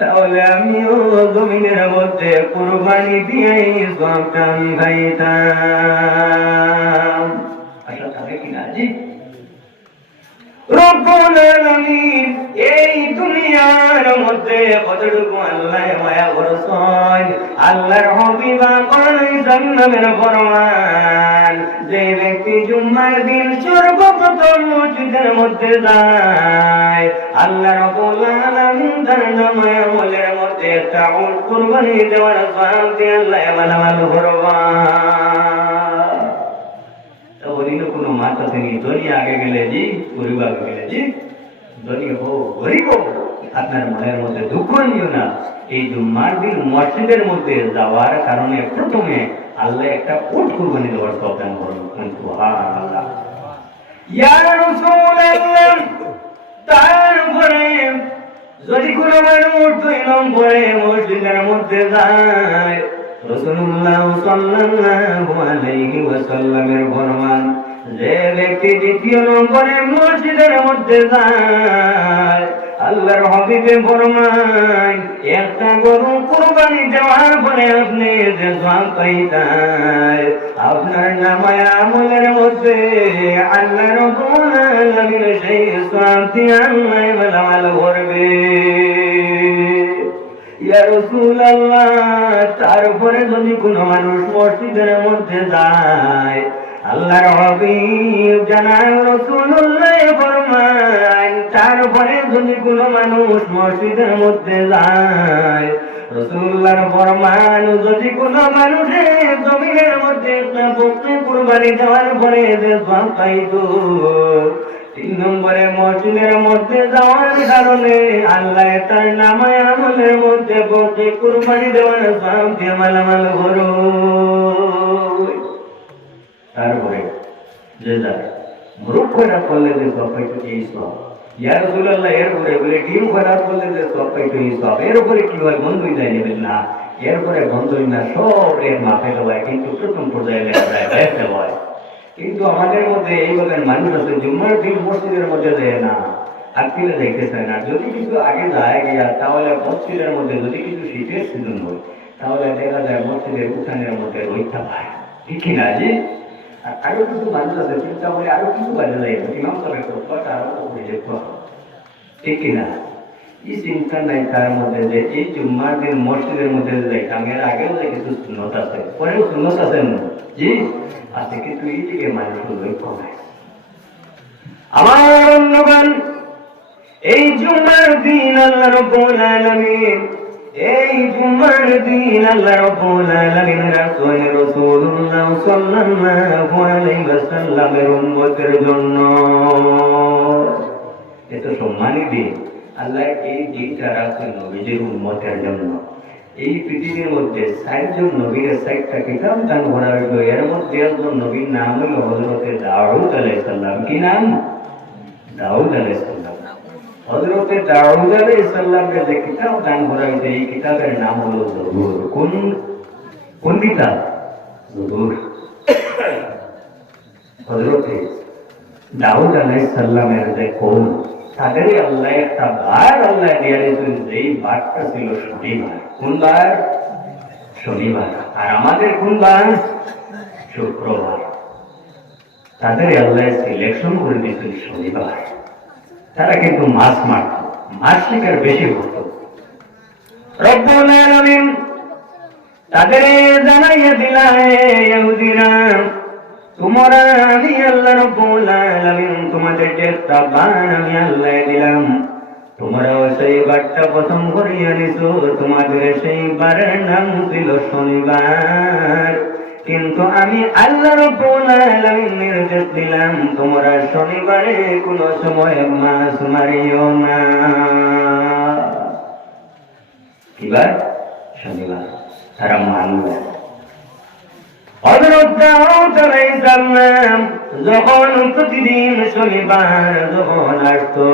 তাহলে আমিও জমিনের মধ্যে কুরবানি দিয়ে সবটা আমি খাইতাম। আশা থাকে কিনা জি? রব্বুল আলামিন এই দুনিয়ার মধ্যে কতটুকু আল্লাহ মায়া করছেন, আল্লাহর হাবিব কোরআনের ফরমান, যে ব্যক্তি জুম্মার দিন সর্বপ্রথম মসজিদের মধ্যে যায়, আল্লাহ রাব্বুল আলামিন তার নামে আমলের মধ্যে একটা উট কুরবানি দেওয়ার সওয়াব দিয়ে আল্লাহ মালামাল করবেন। কোনো মাথা থেকে দলিয়া আগে গেলে জি, গরিব আগে গেলে জি, দলিয়া হো গরিব, আপনার মনের মধ্যে দুঃখ নিও না। এই জুম্মার দিন মসজিদের মধ্যে যাওয়ার কারণে প্রথমে আল্লাহ একটা উট কুরবানি দেওয়ার সওয়াব করবেন। সুবহানাল্লাহ। ইয়া রাসূলুল্লাহ, তারপরে যদি কোনো মানুষ 2 নম্বরে মসজিদের মধ্যে যায়, রাসূলুল্লাহ সাল্লাল্লাহু আলাইহি ওয়াসাল্লামের ফরমান, যে ব্যক্তি 2 নম্বরে মসজিদের মধ্যে যায়, আল্লাহর হাবিবে ফরমান, একটা গরু কুরবানি দেওয়ার পরে আপনি যে সওয়াব পাইতেন, আপনার নামায়ে আমলের মধ্যে আল্লাহ রাব্বুল আলামিন সেই সওয়াব দিয়ে আল্লাহ মালামাল করবে। ইয়া রাসূলুল্লাহ, তারপরে যদি কোনো মানুষ মসজিদের মধ্যে যায়, আল্লাহর হাবিব জানান রাসূলুল্লাহ ফরমান, তারপরে যদি কোনো মানুষ মসজিদের মধ্যে যায়, রাসূলুল্লাহর ফরমান, যদি কোনো মানুষের জমিনের মধ্যে একটা বকরি কুরবানি দেওয়ার পরে যে সওয়াব পাইতো, 3 নম্বরে মসজিদের মধ্যে যাওয়ার কারণে আল্লাহ তার নামে আমলের মধ্যে বকরি কুরবানি দেওয়ার সওয়াব দিয়ে মালামাল করো। তারপরে যে যায় মুরুখরা করলে যে সওয়াব পাইতো এই সওয়াব। ইয়া রাসূলুল্লাহ, এরপরে বলে ডিম খারাপ করলে যে সওয়াব পাইতো এই সওয়াব। এরপরে কি হয়? বন্ধুই যায় নেবেন না, এরপরে বন্ধুই না, সব এর মাথায় দেওয়ায়, কিন্তু প্রথম পর্যায়ে লেখা যায় ব্যস্ত হয়। কিন্তু আমাদের মধ্যে এই বলেন মানুষ আছে, জুম্মার দিন মসজিদের মধ্যে যায় না, আত্মীয় যাইতে চায় না। যদি কিছু আগে যায় গিয়া, তাহলে মসজিদের মধ্যে যদি কিছু শীতের সিজন হয়, তাহলে দেখা যায় মসজিদের উঠানের মধ্যে রইতা পায়, ঠিক কিনা জি? আর আরো কিছু মানুষ আছে চিন্তা করে আরো কিছু বাজে যায়, ইমাম সাহেবের কথা আরো দেখতে, ঠিক কিনা? এই চিন্তা নাই তার মধ্যে যে এই জুম্মার দিন মসজিদের মধ্যে যাইতাম, এর আগেও যে কিছু সুন্নত আছে, পরেও সুন্নত আছে জি আছে, কিন্তু এই দিকে মানুষ লক্ষ্য নাই। আমার অন্যগান, এই জুম্মার দিন আল্লাহ রাব্বুল আলামিন, এই জুম্মার দিন আল্লাহ রাব্বুল আলামিন রাসূলুল্লাহ সাল্লাল্লাহু আলাইহি ওয়াসাল্লামের উম্মতের জন্য এত সম্মানী দিন। আল্লাহ এই দিনটা রাখছেন নবীজির উম্মতের জন্য। এই পৃথিবীর মধ্যে 60 জন নবীর 60টা কিতাব দান করা হইল। এর মধ্যে একজন নবীর নাম হল হযরতে দাউদ আলাইহিস সালাম। কি নাম? দাউদ আলাইহিস সালাম। হযরতে দাউদ আলাইহিস সালামকে যে কিতাব দান করা হয়েছে, এই কিতাবের নাম হলো জবুর। কোন কিতাব? জবুর। হযরতে দাউদ আলাইহিস সালামের যে কওম, তাদেরই আল্লাহ একটা বার আল্লাহ দিয়ে দিয়েছেন, যেই বারটা ছিল শনিবার। কোন বার? শনিবার। আর আমাদের কোন বার? শুক্রবার। তাদের আল্লাহ সিলেকশন করে দিয়েছেন শনিবার। তারা কিন্তু মাছ মারত, মাছ শিকার বেশি হত। রব্বুল আলামিন তাদের জানাইয়া দিলা, ইহুদিরা, তোমরা আমি আল্লাহ রাব্বুল আলামিন তোমাদের যে তাবান আমি আল্লাহ দিলাম, তোমরা সেই বারটা প্রথম করিয়া নিছো। তোমাদের সেই বারের নাম ছিল শনিবার, কিন্তু আমি আল্লাহ রাব্বুল আলামিন নির্দেশ দিলাম, তোমরা শনিবারে কোনো সময় মাছ মারিও না। কিবার? শনিবার। তারা মানল। হযরত দাউদ আলাইহিস সালাম যখন প্রতিদিন শনিবার যখন আসতো,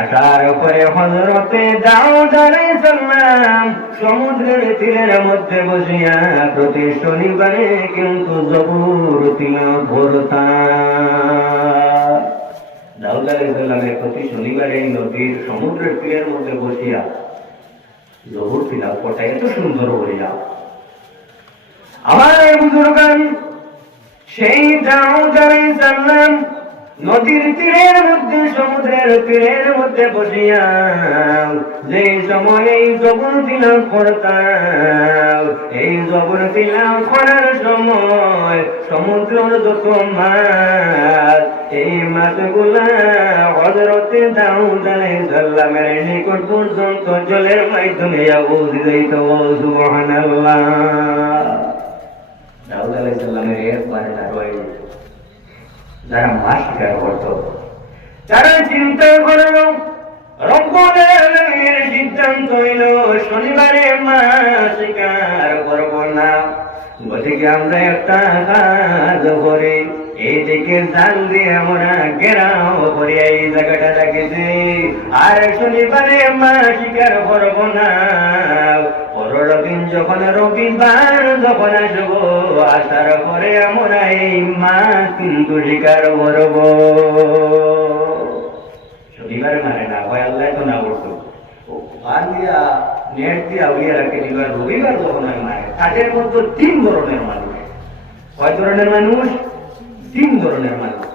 আসার পরে হযরতে দাউদ আলাইহিস সালাম সমুদ্রের তীরের মধ্যে বসিয়া প্রতি শনিবারে কিন্তু জবুর তিলাওয়াত করতেন। দাউদ আলাইহিস সালামের প্রতি শনিবারে নদীর সমুদ্রের তীরের মধ্যে বসিয়া জহুর তিলাওয়াত করতে এত সুন্দর হইয়া আমার বুজুর্গান সেই দাউদ আলাইহিস সালাম নদীর তীরের মধ্যে সমুদ্রের তীরের মধ্যে বসিয়া যে সময় এই জবর তিলাওয়াত করতাম, এই জবর তিলাওয়াত করার সময় সমুদ্রের যত মাছ, এই মাছগুলা হযরত দাউদ আলাইহিস সালামের নিকট পর্যন্ত জলের মাধ্যমে পৌঁছে যাইত। সুবহানাল্লাহ। দাউদ আলাইহিস সালামের একবারে তার হয়ে যেত। যারা মাছ শিকার করত তারা চিন্তা করল রব্বুল আলামিনের সিদ্ধান্ত হইল শনিবারে মাছ শিকার করব না। গতিকে আমরা একটা কাজ করি, এইদিকে জাল দিয়ে আমরা ঘেরাও করি এই জায়গাটা রাখেছি, আর শনিবারে মাছ শিকার করব না। পরের দিন যখন রবিবার যখন আসবো, আসার পরে আমরা এই মাছ কিন্তু শিকার করব। শনিবার মানে না হয় আল্লাহ তো না করতো, বান দিয়া নেট দিয়া উড়িয়ে রাখে দিবার। রবিবার যখন মানে তাদের মধ্যে 3 ধরনের মানুষ। কয় ধরনের মানুষ? 3 ধরনের মানুষ।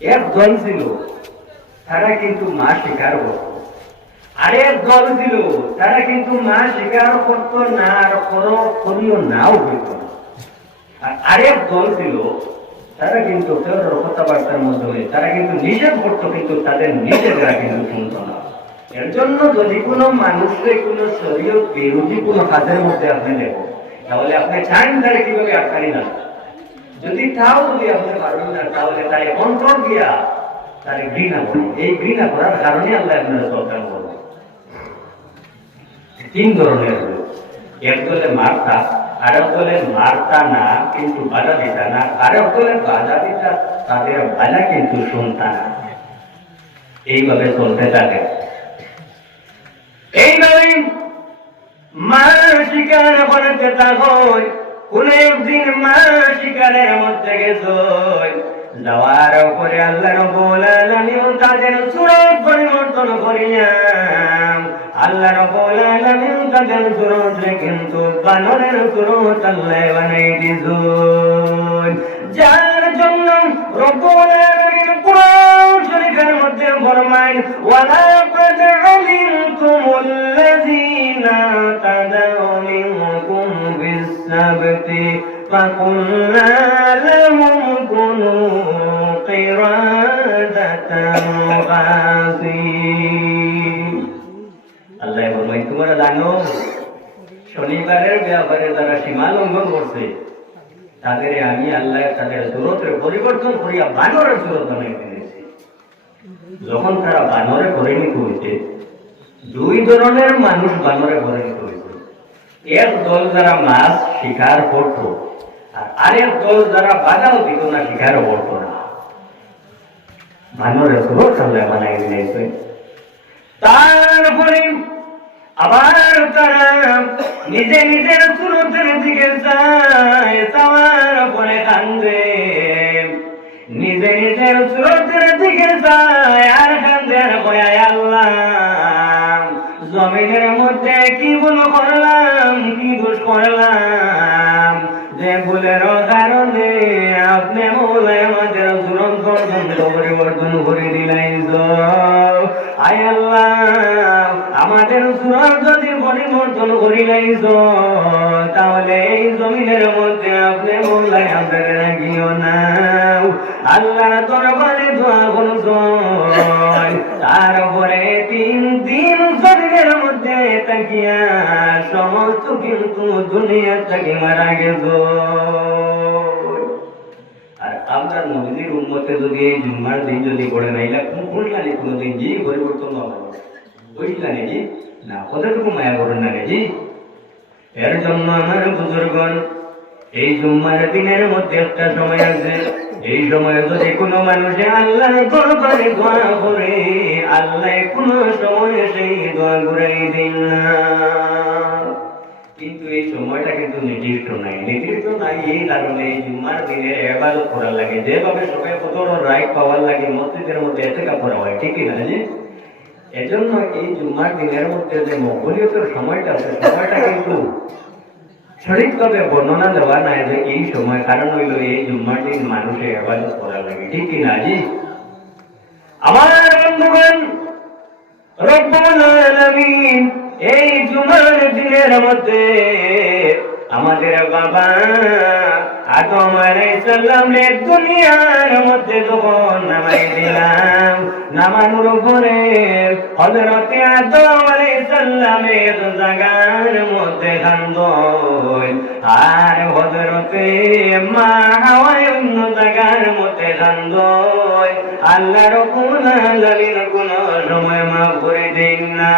এক দল ছিল তারা কিন্তু মাছ শিকার করত, আরেক দল ছিল তারা কিন্তু মাছ শিকার করতো না, আর করিও নাও হইত না। আর আরেক দল ছিল তারা কিন্তু কথাবার্তার মাধ্যমে তারা কিন্তু নিষেধ করতো, কিন্তু তাদের নিষেধরা কিন্তু শুনত না। এর জন্য যদি কোনো মানুষকে কোনো শরীয়ত বিরোধী কোনো কাজের মধ্যে আপনি নেব, তাহলে আপনি চান তারা কিভাবে আটকানি না। যদি তাও যদি আপনি পারবেন না, তাহলে তাই অন্তর দিয়া তারে ঘৃণা করি। এই ঘৃণা করার কারণে আল্লাহ আপনারা সরকার করবে। 3 ধরনের হল, এক দলে মারতা, আরেক দলে মারতা না কিন্তু বাধা দিতা না, আরেক দলে বাধা দিতা তাদের বাধা কিন্তু শুনতা না। এইভাবে চলতে থাকে। এইভাবে মাছ শিকার করতে থাকোই। কোন একদিন মাছ শিকারের মধ্যে গেছ, যাওয়ার পরে আল্লাহ রাব্বুল আলামিন তাদের সূরত পরিবর্তন করিয়া, আল্লাহ রাব্বুল আলামিন তাদের সূরত কিন্তু বানরের সূরত আল্লাহ বানাই দিয়েছেন। যার জন্য রব্বুল আলামিন কুরআন শরীফের মধ্যে ফরমায়, ওয়ালা কাদ আলিমতুমুল্লাযীনা তাদাউ মিনকুম বিস-সাবতি ফাকুল্না লাহুম কুনু কিরাদাতান খাসিন। আল্লাহ ফরমায়, তোমরা জানো শনিবারের ব্যাপারে যারা সীমা লঙ্ঘন করছে তাদের আমি আল্লাহ তাদের সূরতের পরিবর্তন করিয়া বানরের সূরত বানাই দিয়েছি। যখন তারা বানরে পরিণত হয়েছে, 2 ধরনের মানুষ বানরে পরিণত হয়েছে। এক দল যারা মাছ শিকার করত, আর আরেক দল যারা বাধাও দিত না, শিকারও করত না। বানরের সূরত আল্লাহ বানাই দিয়েছে। তারপরে আবার তারা নিজে নিজের সূরতের দিকে যায়, যাওয়ার পরে কান্দে। নিজে নিজের সূরতের দিকে যায় আর কান্দে, আর কয়, আল্লাহ জমিনের মধ্যে কি ভুল করলাম, কি দোষ করলাম, যে ভুলের কারণে আপনি মৌলায় আমাদের সূরত পর্যন্ত পরিবর্তন করে দিলেন। আয় আল্লাহ, আমাদের সূরত যদি পরিবর্তন করিলাইছ, তাহলে এই জমিনের মধ্যে আপনি মৌলায় আমাদের রাখিও না। আল্লাহর দরবারে দোয়া করছ। তারপরে 3 দিন শরীরের মধ্যে তাকিয়া সমস্ত কিন্তু দুনিয়া থেকে মারা গেছ। আর আমরা নবীর উম্মতে যদি এই জুম্মার দিন যদি পড়ে নাই, কোনখানে কোনোদিন জি পরিবর্তন হবে বুঝলেন জি না, কতটুকু মায়া করেন না জি। এর জন্য আমার বুজুর্গণ, এই জুম্মার দিনের মধ্যে একটা সময় আছে, এই সময়ে যদি কোনো মানুষে আল্লাহর দরবারে দোয়া করে, আল্লাহ কোনো সময় সেই দোয়া ঘুরাই দিন না। কিন্তু এই সময়টা কিন্তু নির্দিষ্ট নাই। এই কারণে এই জুম্মার দিনের ইবাদত করা লাগে, যেভাবে সবাই কত রাইট পাওয়ার লাগে মসজিদের মধ্যে এতেকাফ করা হয়, ঠিক না জি? এজন্য এই জুম্মার দিনের মধ্যে যে মকবুলিয়তের সময়টা আছে, সময়টা কিন্তু সঠিকভাবে বর্ণনা দেওয়া নাই যে এই সময়, কারণ হইল এই জুম্মার দিন মানুষের ইবাদত করা লাগে, ঠিক কি না জি? আমার বন্ধুগণ, রব্বুল আলামিন এই জুমার দিনের মধ্যে আমাদের বাবা আদম আলাইহিস সালামের দুনিয়ার মধ্যে যখন নামাই দিলাম, নামানোর পরে হযরতে আদম আলাইহিস সালামের জায়গার মধ্যে খান্দল, আর হযরতে মা হাওয়া অন্য জায়গার মধ্যে খান্দল। আল্লাহ রাব্বুল আলামিন কোন সময় মাফ করে দেন না।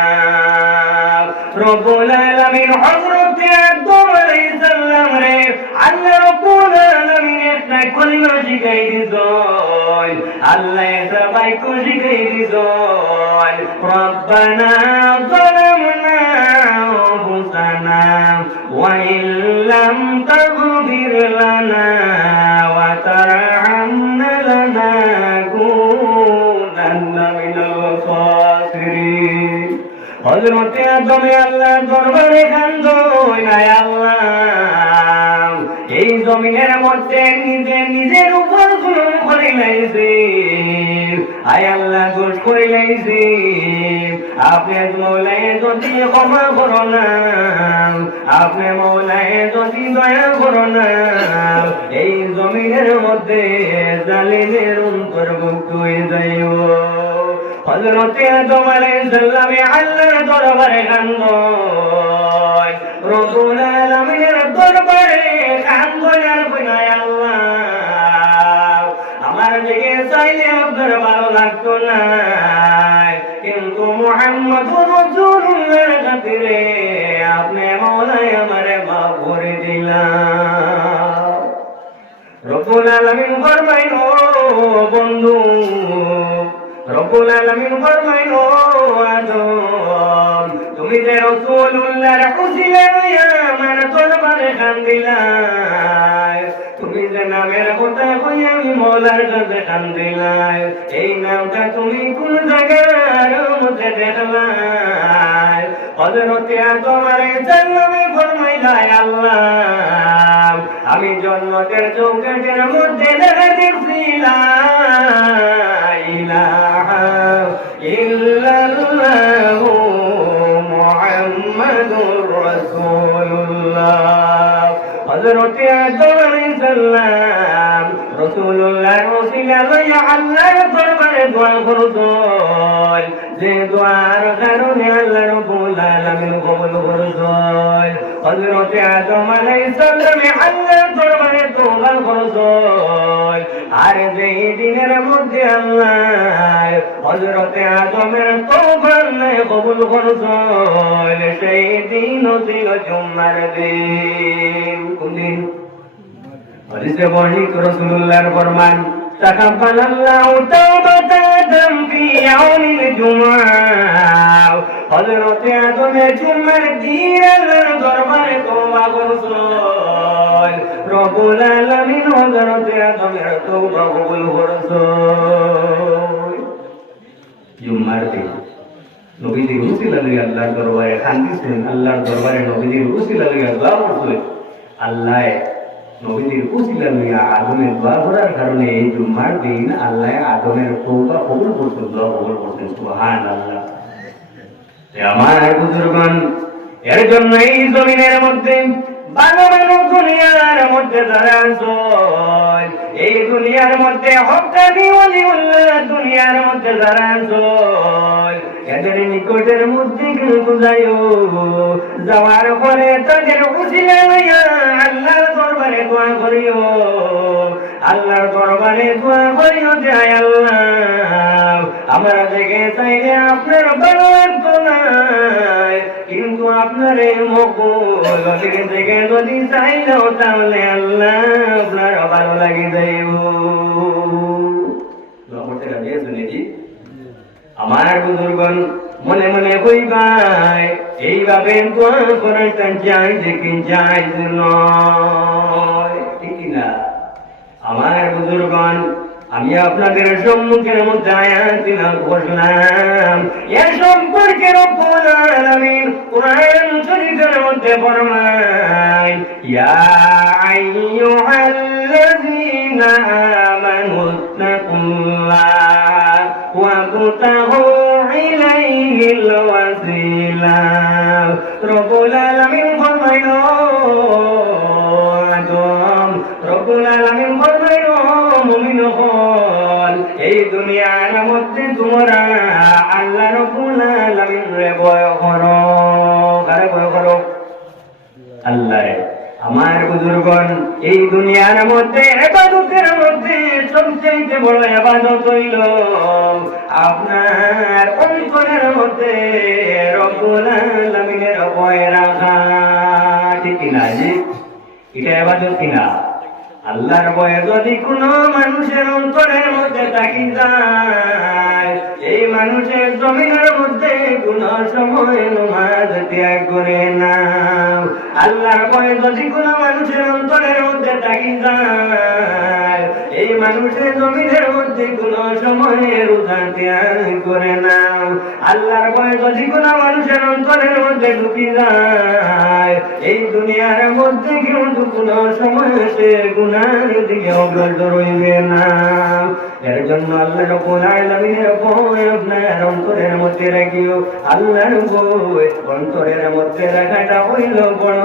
রব্বুল আলামিন হযরতে আদম আলাইহিস সালাম রে আল্লাহ রাব্বুল আলামিন একটা কলিমা শিখাই দিছেন, আল্লাহ সবাই কো শিখাই দিছেন, রব্বানা যালামনা আনফুসানা ওয়া ইল্লাম তাগফির লানা ওয়া তারহামনা লানাকুনান্না মিনাল খাসিরিন। হযরতে আদম আল্লাহর দরবারে কান্দই, নাই আল্লাহ এই জমিনের মধ্যে নিজের উপর জুলুম করে লাইছে, আয় আল্লাহ দোষ করে লাইছে, আপনি মৌলায় যদি ক্ষমা করো না, আপনি মৌলায় যদি দয়া করো না, এই জমিনের মধ্যে জালিমের অন্তর্ভুক্ত হয়ে যাইও। হযরতে আদম আলাইহিস সালামে আল্লাহর দরবারে কান্দন, রব্বুল আলামিনের দরবারে কান্দন, আর কইনাই আল্লাহ আমার দিকে চাইলে আপনার ভালো লাগতো না, কিন্তু মুহাম্মদুর রাসূলুল্লাহর খাতিরে আপনি মওলাই আমারে মাফ করে দিলেন। রব্বুল আলামিন ফরমাইন, ও বন্ধু, রব্বুল আলামিন ফরমাইন, ও আদম তুমি যে রাসূলুল্লাহর উসিলা হইয়া আমার দরবারে কান্দিলাই, তুমি যে নামের কথা কইয়া আমি মওলার কাছে কান্দিলাই, এই নামটা তুমি কোন জায়গার মধ্যে দেখলাই? হযরতে আদম আলাইহিস সালামে ফরমাইলাই, আল্লাহ আমি জন্নতের চৌকাঠের মধ্যে দেখা দেখছিলাম ইলাহা ইল্লাল্লাহু মুহাম্মাদুর রাসূলুল্লাহ। হযরতে আদম আলাইহিস সালাম রাসূলুল্লাহর ওসিলা লইয়া আল্লাহর দরবারে দোয়া করতেন, যে দোয়ার কারণে আল্লাহ রাব্বুল আলামিন কবুল করতেন। হযরতে আদম আলাইহিস সালামে আল্লাহর দরবারে তওবা করতেন, আর যেই দিনের মধ্যে আল্লাহ হযরতে আদমের তওবা কবুল করতেন, সেই দিন ছিল জুম্মার দিন। কোন দিন? হাদিসে বর্ণিত রাসূলুল্লাহর ফরমান, তাকাব্বালাল্লাহু তাওবাতা আদম ফি ইয়াউমিল জুমআহ। হযরতে আদমের জুম্মার দিন আল্লাহর দরবারে তওবা করছেন, রব্বুল আলামিন হযরতে আদমের তওবা কবুল করছেন। জুম্মার দিন নবীজির উসিলা লইয়া আল্লাহর দরবারে কান্দিছেন, আল্লাহর দরবারে নবীজির উসিলা লইয়া দোয়া করছেন। আল্লাহ নবীজির উসিলা লইয়া আদমের দোয়া করার কারণে এই জুম্মার দিন আল্লাহ আদমের তওবা কবুল করছেন, দোয়া কবুল করছেন। সুবহানাল্লাহ। আমার বুজুর্গণ, এর জন্য এই জমিনের মধ্যে ভালো ভালো দুনিয়ার মধ্যে যারা আছেন, এই দুনিয়ার মধ্যে হক্কানি ওলিউল্লাহ দুনিয়ার মধ্যে যারা আছেন, এদের নিকটের মধ্যে কিন্তু যাইও, যাওয়ার পরে তাদের উসিলা লইয়া আল্লাহর দরবারে দোয়া করিও, আল্লাহর দরবারে দোয়া করিও যে আল্লাহ আমরা দেখে চাইলে আপনার ভালো লাগতো না, কিন্তু আপনার এই মকবুল থেকে যদি চাইলেও তাহলে আল্লাহ আপনার ভালো লাগে যাইব। আমার বুজুর্গণ মনে মনে কইবাই, এইভাবে দোয়া করাটা জায়েজ কি জায়েজ নয়, ঠিক না? আমার বুজুর্গণ আমি আপনাদের সম্মুখের মধ্যে আয়াত নাযিল করলাম। এ সম্পর্কে রব্বুল আলামিন কুরআন শরীফের মধ্যে ফরমায়, ইয়া আইয়ুহাল্লাযীনা আমানুত্তাকুল্লাহ ওয়াবতাগু ইলাইহিল ওয়াসিলা। রব্বুল আলামিন ফরমাইল, রব্বুল আলামিন ফরমাইল, মুমিন হল, এই দুনিয়ার মধ্যে তোমরা আল্লাহ রব্বুল আলামিনরে ভয় করো। কারে ভয় করো? আল্লাহরে। আমার বুজুর্গণ, এই দুনিয়ার মধ্যে ইবাদতের মধ্যে সবচেয়ে বড় ইবাদত হইল আপনার অন্তরের মধ্যে রব্বুল আলামিনের ভয় রাখা। ঠিক কিনা জি? এটা ইবাদত কিনা? আল্লাহর ভয় যদি কোনো মানুষের অন্তরের মধ্যে থাকি যায়, এই মানুষের জমিনের মধ্যে কোনো সময় নামাজ ত্যাগ করে না। আল্লাহর ভয় যদি কোনো মানুষের অন্তরের মধ্যে থাকি যায়, এই মানুষের জমিনের মধ্যে কোনো সময় রোজা ত্যাগ করে না। আল্লাহর ভয় যদি কোনো মানুষের অন্তরের মধ্যে ঢুকি যায়, এই দুনিয়ার মধ্যে কিন্তু কোনো সময় সে গুনার দিকে অগ্রসর হইবে না। এর জন্য আল্লাহ রাব্বুল আলামিনের ভয় আপনার অন্তরের মধ্যে রাখিও। আল্লাহর ভয় অন্তরের মধ্যে রাখাটা হইল বড়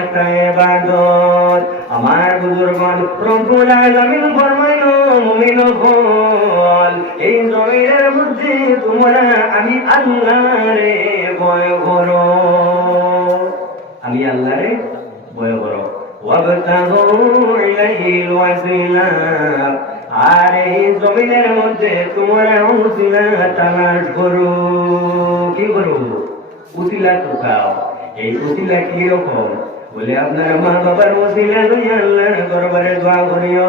একটা ইবাদত। আমার বুজুর্গণ, রব্বুল আলামিন ফরমাইল, মুমিন হল, এই জমিনের মধ্যে তোমরা আমি আল্লাহরে ভয় করো। আমি আল্লাহরে ভয় করো। ওয়াবতাগু ইলাইহিল ওয়াসিলা, আর এই জমিনের মধ্যে তোমরা উসিলা তালাশ করো। কি করো? উসিলা টুকাও। এই উসিলা কি রকম? বলে আপনার মা বাবার ওসিলা লইয়া আল্লাহর দরবারে দোয়া করিও।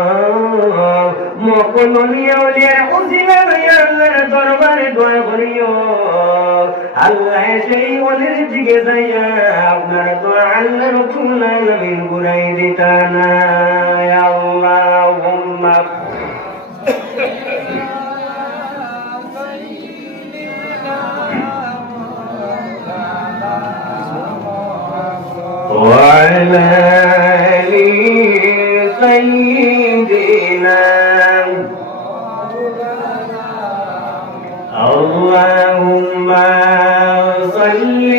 মকলনিয়া ওলিয়ার ওসিলা লইয়া আল্লাহর দরবারে দোয়া করিও। আল্লাহ সেই ওলির দিকে যাইয়া আপনার দোয়া আল্লাহ রাব্বুল আলামিন ঘুরাই দিতা না। আল্লাহুম্মা وعلى آل سيدنا اللهم صل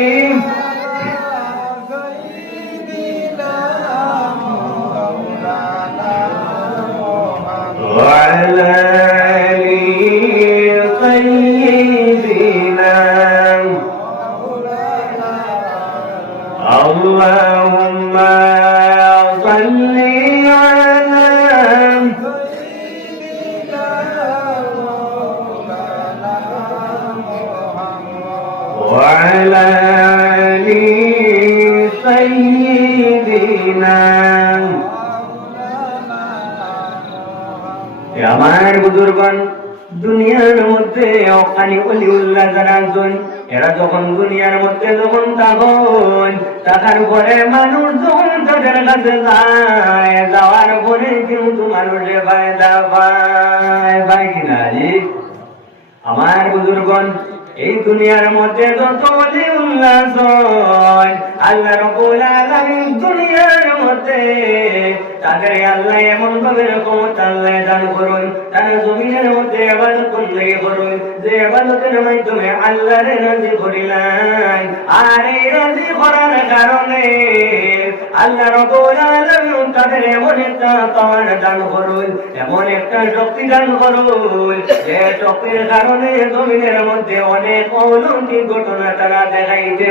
وعلى آل سيدنا اللهم صل على وعلى آل سيدنا। আমার বুজুর্গণ, দুনিয়ার মধ্যে অখানি ওলিউল্লাহ যারা আছেন, এরা যখন দুনিয়ার মধ্যে যখন থাকার পরে মানুষ যখন তাদের কাছে যায়, যাওয়ার পরে কিন্তু মানুষের ফায়দা পায় কিনা জি? আমার বুজুর্গণ, এই দুনিয়ার মধ্যে যত ওলিউল্লাহ আছেন, আল্লাহ রাব্বুল আলামিন দুনিয়ার মধ্যে তাদের আল্লাহ এমন ভাবে ক্ষমতা আল্লাহ দান করুন, তারা জমিনের মধ্যে ইবাদত করলে করুন, যে ইবাদতের মাধ্যমে আল্লাহরে রাজি করিলেন। আর এই রাজি করার কারণে আল্লাহ রাব্বুল আলামিন তাদের এমন একটা পাওয়ার দান করুন, এমন একটা শক্তি দান করুন, যে শক্তির কারণে জমিনের মধ্যে অনেক অলৌকিক ঘটনা তারা দেখাইতে